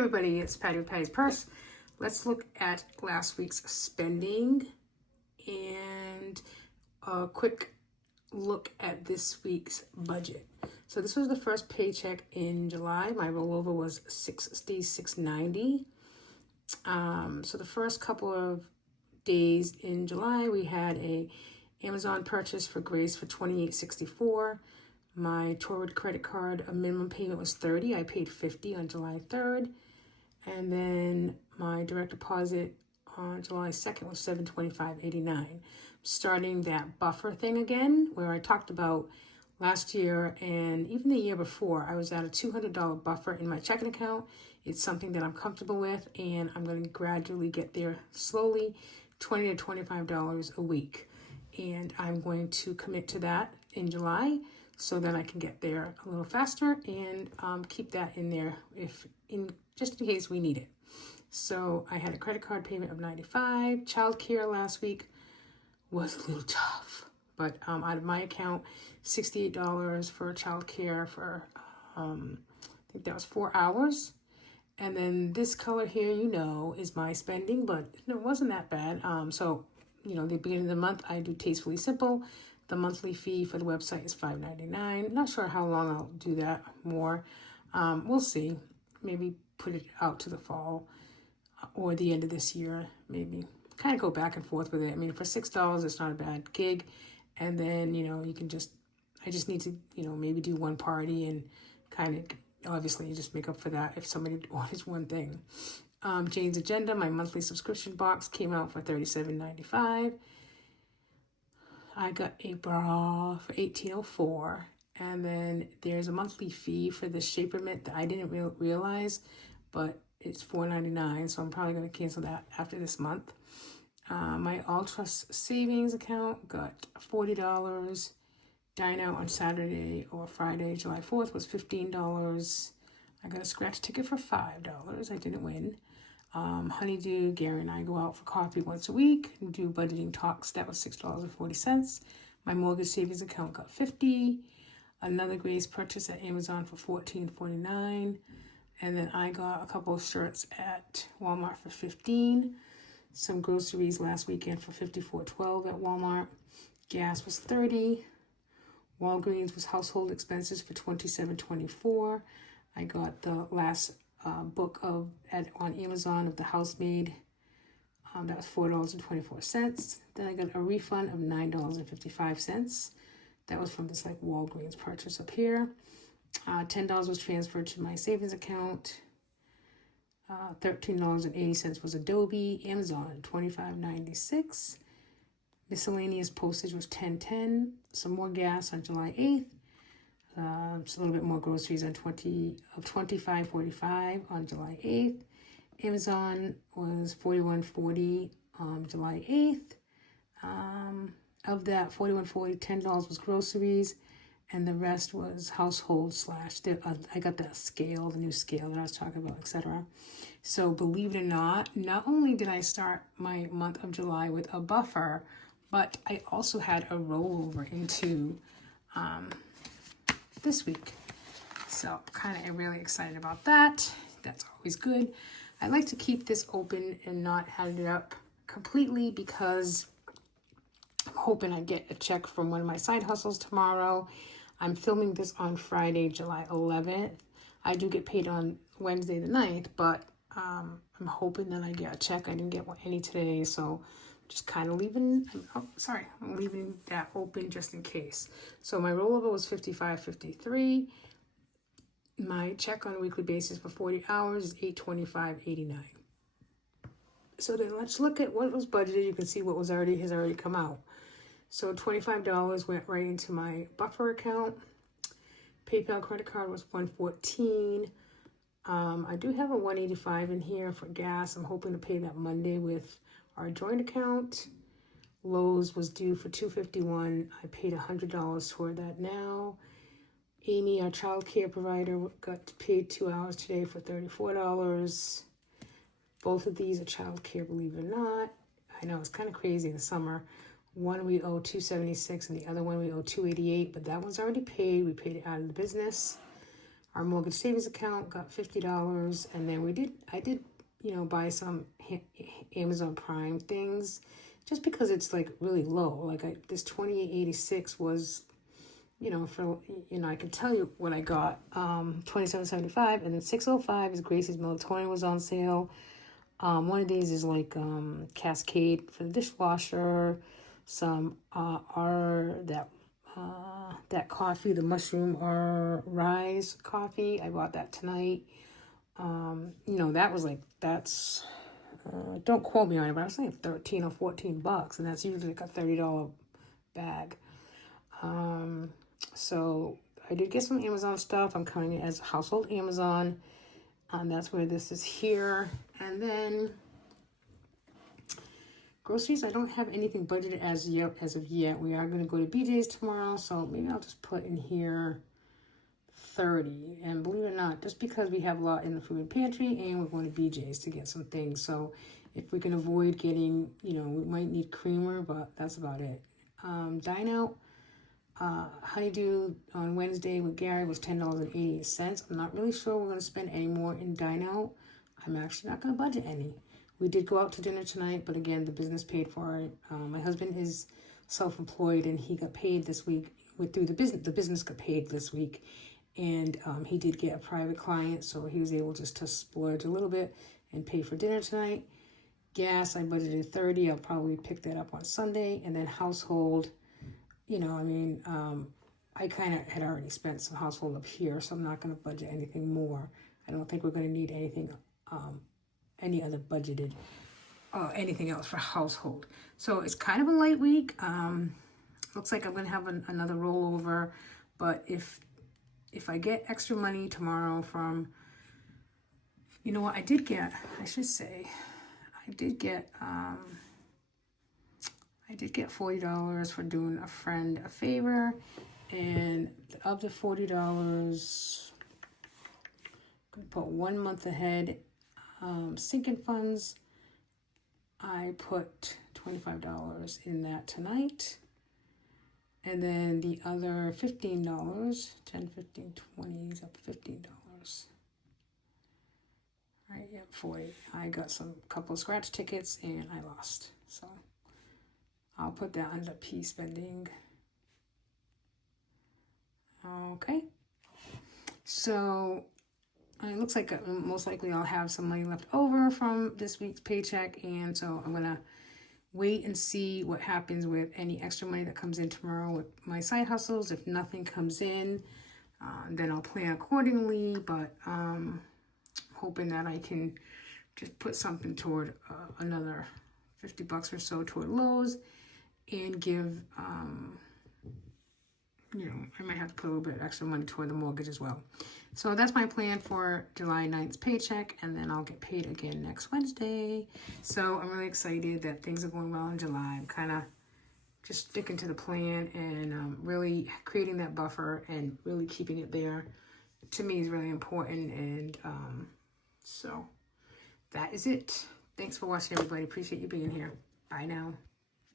everybody, it's Patty with Patty's Purse. Let's look at last week's spending and a quick look at this week's budget. So this was the first paycheck in July. My rollover was $66.90. So the first couple of days in July, we had a Amazon purchase for Grace for $28.64. My Torrid credit card, a minimum payment was $30. I paid $50 on July 3rd. And then my direct deposit on July 2nd was $725.89. Starting that buffer thing again, where I talked about last year and even the year before, I was at a $200 buffer in my checking account. It's something that I'm comfortable with, and I'm going to gradually get there slowly, $20 to $25 a week. And I'm going to commit to that in July so that I can get there a little faster and keep that in there just in case we need it. So I had a credit card payment of $95. Childcare last week was a little tough, but out of my account, $68 for childcare for I think that was 4 hours. And then this color here, is my spending, but it wasn't that bad. So the beginning of the month, I do Tastefully Simple. The monthly fee for the website is $5.99. Not sure how long I'll do that more. We'll see. Maybe put it out to the fall or the end of this year. Maybe kind of go back and forth with it. I mean, for $6, it's not a bad gig. And then, you can I just need to, maybe do one party and kind of, obviously, you just make up for that if somebody orders one thing. Jane's Agenda, my monthly subscription box came out for $37.95. I got a bra for $18.04, and then there's a monthly fee for the Shaper Mint that I didn't realize, but it's $4.99, so I'm probably going to cancel that after this month. My All Trust savings account got $40. Dine Out on Saturday or Friday, July 4th was $15. I got a scratch ticket for $5. I didn't win. Honeydew, Gary and I go out for coffee once a week and do budgeting talks. That was $6.40. My mortgage savings account got $50. Another Grace purchase at Amazon for $14.49. And then I got a couple of shirts at Walmart for $15. Some groceries last weekend for $54.12 at Walmart. Gas was $30. Walgreens was household expenses for $27.24. I got the last book on Amazon of The Housemaid. That was $4.24. Then I got a refund of $9.55. That was from this Walgreens purchase up here. $10 was transferred to my savings account. $13.80 was Adobe. Amazon $25.96. Miscellaneous postage was $10.10. Some more gas on July 8th. Just a little bit more groceries on $25.45 on July 8th. Amazon was $41.40 on July 8th. Of that $41.40, $10 was groceries, and the rest was household / I got that scale, the new scale that I was talking about, etc. So believe it or not only did I start my month of July with a buffer, but I also had a rollover into this week. So kind of really excited about that. That's always good. I like to keep this open and not add it up completely because I'm hoping I get a check from one of my side hustles tomorrow. I'm filming this on Friday, July 11th. I do get paid on Wednesday the 9th, but I'm hoping that I get a check. I didn't get any today, so just kind of leaving that open just in case. So my rollover was $55.53. My check on a weekly basis for 40 hours is $825.89. So then let's look at what was budgeted. You can see what has already come out. So $25 went right into my buffer account. PayPal credit card was $114. I do have a $185 in here for gas. I'm hoping to pay that Monday with our joint account. Lowe's was due for $251. I paid $100 toward that now. Amy, our child care provider, got paid 2 hours today for $34. Both of these are child care, believe it or not. I know it's kind of crazy in the summer. One we owe $276 and the other one we owe $288, but that one's already paid. We paid it out of the business. Our mortgage savings account got $50, and then I did, buy some Amazon Prime things, just because it's like really low. Like this 28.86 was, I can tell you what I got. 27.75, and then 6.05 is Gracie's melatonin was on sale. One of these is like Cascade for the dishwasher. Some that coffee, the mushroom or rise coffee. I bought that tonight. That was like, that's, don't quote me on it, but I was like 13 or 14 bucks, and that's usually like a $30 bag. So I did get some Amazon stuff. I'm counting it as household Amazon. That's where this is here. And then groceries, I don't have anything budgeted as of yet. We are going to go to BJ's tomorrow, so maybe I'll just put in here 30. And believe it or not, just because we have a lot in the food pantry, and we're going to BJ's to get some things. So if we can avoid getting, we might need creamer, but that's about it. Dine Out, Honeydew on Wednesday with Gary was $10.88. I'm not really sure we're going to spend any more in Dine Out. I'm actually not going to budget any. We did go out to dinner tonight, but again, the business paid for it. My husband is self-employed, and he got paid this week through the business. The business got paid this week, and he did get a private client, so he was able just to splurge a little bit and pay for dinner tonight. Gas, I budgeted $30. I'll probably pick that up on Sunday. And then household, I kind of had already spent some household up here, so I'm not going to budget anything more. I don't think we're going to need anything, any other budgeted, anything else for household. So it's kind of a light week. Looks like I'm going to have another rollover, but if I get extra money tomorrow from, I did get $40 for doing a friend a favor, and of the $40, I'm gonna put 1 month ahead. Sinking funds, I put $25 in that tonight, and then the other $15, 10, 15, 20 is up $15. Right, yep, 40. I got some couple of scratch tickets and I lost, so I'll put that under P spending. Okay, so it looks like most likely I'll have some money left over from this week's paycheck, and so I'm gonna wait and see what happens with any extra money that comes in tomorrow with my side hustles. If nothing comes in, then I'll plan accordingly, but hoping that I can just put something toward another 50 bucks or so toward Lowe's, and give, I might have to put a little bit of extra money toward the mortgage as well. So that's my plan for July 9th's paycheck, and then I'll get paid again next Wednesday. So I'm really excited that things are going well in July. I'm kind of just sticking to the plan, and really creating that buffer and really keeping it there, to me, is really important. And so that is it. Thanks for watching, everybody. Appreciate you being here. Bye now.